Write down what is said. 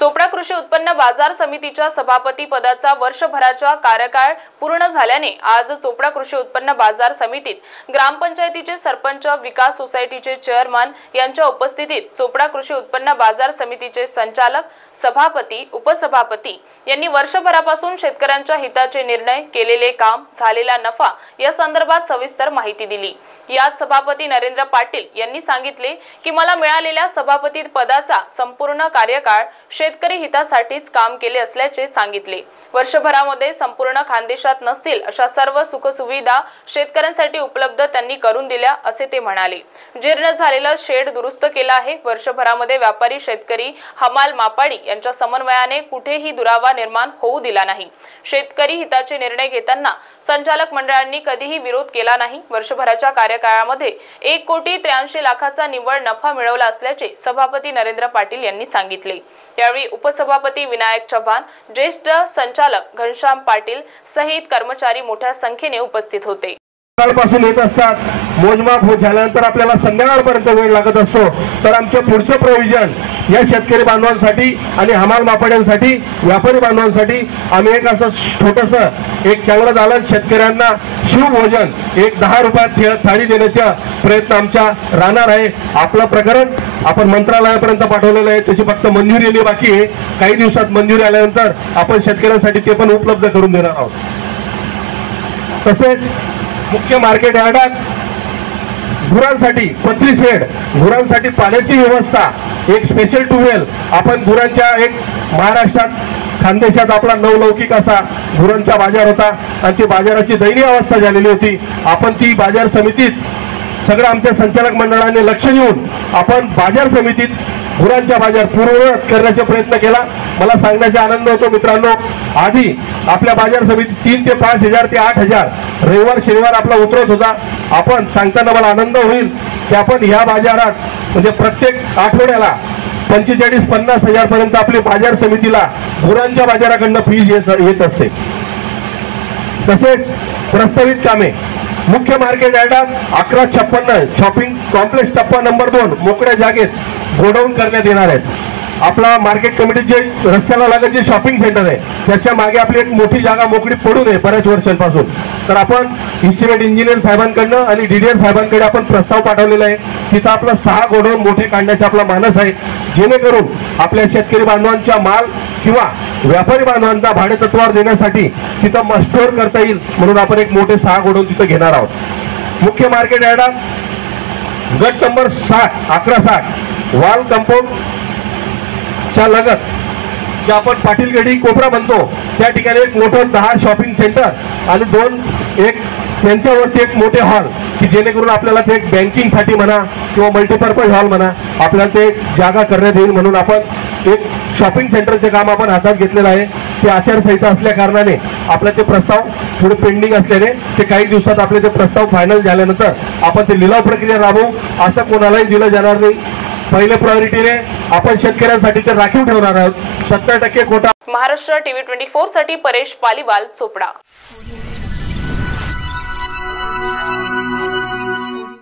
चोपडा कृषी उत्पन्न बाजार समितीच्या सभापती पदाचा वर्षभराचा कार्यकाळ पूर्ण झाल्याने आज चोपडा कृषी उत्पन्न बाजार समितीत ग्रामपंचायतीचे सरपंच, विकास सोसायटीचे चेअरमन यांच्या उपस्थितीत चोपडा कृषी उत्पन्न बाजार समितीचे संचालक, सभापती, उपसभापती यांनी वर्षभरापासून शेतकऱ्यांच्या हिताचे निर्णय, केलेले काम, झालेला नफा या संदर्भात सविस्तर माहिती दिली। यात सभापती नरेंद्र पाटील यांनी सांगितले की मला मिळालेल्या सभापती पदाचा संपूर्ण कार्यकाळ शेतकरी हितासाठीच काम केले असल्याचे सांगितले। वर्षभरामध्ये संपूर्ण खानदेशात नसतील अशा सर्व सुखसुविधा शेतकऱ्यांसाठी उपलब्ध त्यांनी करून दिल्या असे ते म्हणाले। जीर्ण झालेलं शेड दुरुस्त केलं आहे। वर्षभरामध्ये व्यापारी, शेतकरी, हमाल, मापाडी यांच्या समन्वयाने कुठेही दुरावा निर्माण होऊ दिला नाही। शेतकरी हिताचे निर्णय घेताना संचालक मंडळांनी कधीही विरोध केला नाही। वर्षभराच्या कार्यकाळामध्ये 1,83,00,000चा निव्वळ नफा मिळवला असल्याचे सभापती नरेंद्र पाटील यांनी सांगितले। यावेळी उपसभापती विनायक चव्हाण, ज्येष्ठ संचालक घनश्याम पाटील सहित कर्मचारी मोठ्या संख्येने उपस्थित होते। पासून येत असतात, मोजमाप होत झाल्यानंतर आपल्याला संध्याकाळपर्यंत वेळ लागत असतो। तर आमचे पुढचे प्रोव्हिजन या शेतकरी बांधवांसाठी आणि हमाल मापाड्यांसाठी, व्यापारी बांधवांसाठी आम्ही एक असं छोटंसं एक चांगलं दालन शेतकऱ्यांना शिवभोजन एक 10 रुपयात थाळी देण्याचा प्रयत्न आमचा राहणार आहे। आपलं प्रकरण आपण मंत्रालयापर्यंत पाठवलेलं आहे, त्याची फक्त मंजुरी येणे बाकी आहे। काही दिवसात मंजुरी आल्यानंतर आपण शेतकऱ्यांसाठी ते पण उपलब्ध करून देणार आहोत। तसेच मुख्य मार्केट यार्डात गुरांसाठी पत्री शेड, गुरांसाठी पाण्याची व्यवस्था, एक स्पेशल ट्यूबवेल आपण गुरांच्या एक महाराष्ट्रात खानदेशात आपला नवलौकिक असा गुरांचा बाजार होता आणि ती बाजाराची दयनीय अवस्था झालेली होती। आपण ती बाजार समितीत सगळं आमच्या संचालक मंडळाने लक्ष देऊन आपण बाजार समितीत गुरांचा बाजार पूर्ववत करण्याचा प्रयत्न केला। मला सांगण्याचा आनंद होतो मित्रांनो, आधी आपल्या बाजार समितीत 3 ते 5 हजार ते 8 हजार रविवार शनिवार आपला उतरत होता। आपण सांगताना मला आनंद होईल की आपण या बाजारात म्हणजे प्रत्येक आठवड्याला 45-50 हजार पर्यंत आपली बाजार समितीला गुरांच्या बाजाराकडून फीस येत असते। तसेच प्रस्तावित कामे मुख्य मार्केट यार्डात 1156 शॉपिंग कॉम्प्लेक्स टप्पा नंबर 2 मोकळ्या जागेत गोडाऊन करण्यात येणार आहेत। आपला मार्केट कमिटीचे रस्त्याला लागत जे शॉपिंग सेंटर आहे त्याच्या मागे आपली एक मोठी जागा मोकळी पडून आहे बऱ्याच वर्षांपासून। तर आपण इस्टिमेट इंजिनियर साहेबांकडनं आणि डीडीआर साहेबांकडे आपण प्रस्ताव पाठवलेला आहे। तिथं आपला 6 गोडाऊन मोठे काढण्याचा आपला मानस आहे, जेणेकरून आपल्या शेतकरी बांधवांचा माल किंवा व्यापारी बांधवांचा भाडे तत्वावर देण्यासाठी तिथं स्टोअर करता येईल म्हणून आपण एक मोठे 6 गोडाऊन तिथं घेणार आहोत। मुख्य मार्केट यार्डात गट नंबर 1160 वाल कंपाऊंड च्या लगत जे आपण पाटीलगडी कोपरा म्हणतो त्या ठिकाणी एक मोठं 10 शॉपिंग सेंटर आणि 2 एक त्यांच्यावरती एक मोठे हॉल की जेणेकरून आपल्याला ते एक बँकिंगसाठी म्हणा किंवा मल्टीपर्पज हॉल म्हणा आपल्याला ते जागा करण्यात येईल म्हणून आपण एक शॉपिंग सेंटरचे काम आपण हातात घेतलेलं आहे। ते आचारसंहिता असल्या कारणाने आपला ते प्रस्ताव थोडे पेंडिंग असल्याने ते काही दिवसात आपले ते प्रस्ताव फायनल झाल्यानंतर आपण ते लिलाव प्रक्रिया राबवू, असं कोणालाही दिलं जाणार नाही। पहिले प्रायोरिटीने आपण शेतकऱ्यांसाठी ते राखीव ठेवणार आहोत। 70% कोटा। महाराष्ट्र टीव्ही 24 साठी परेश पालीवाल, चोपडा।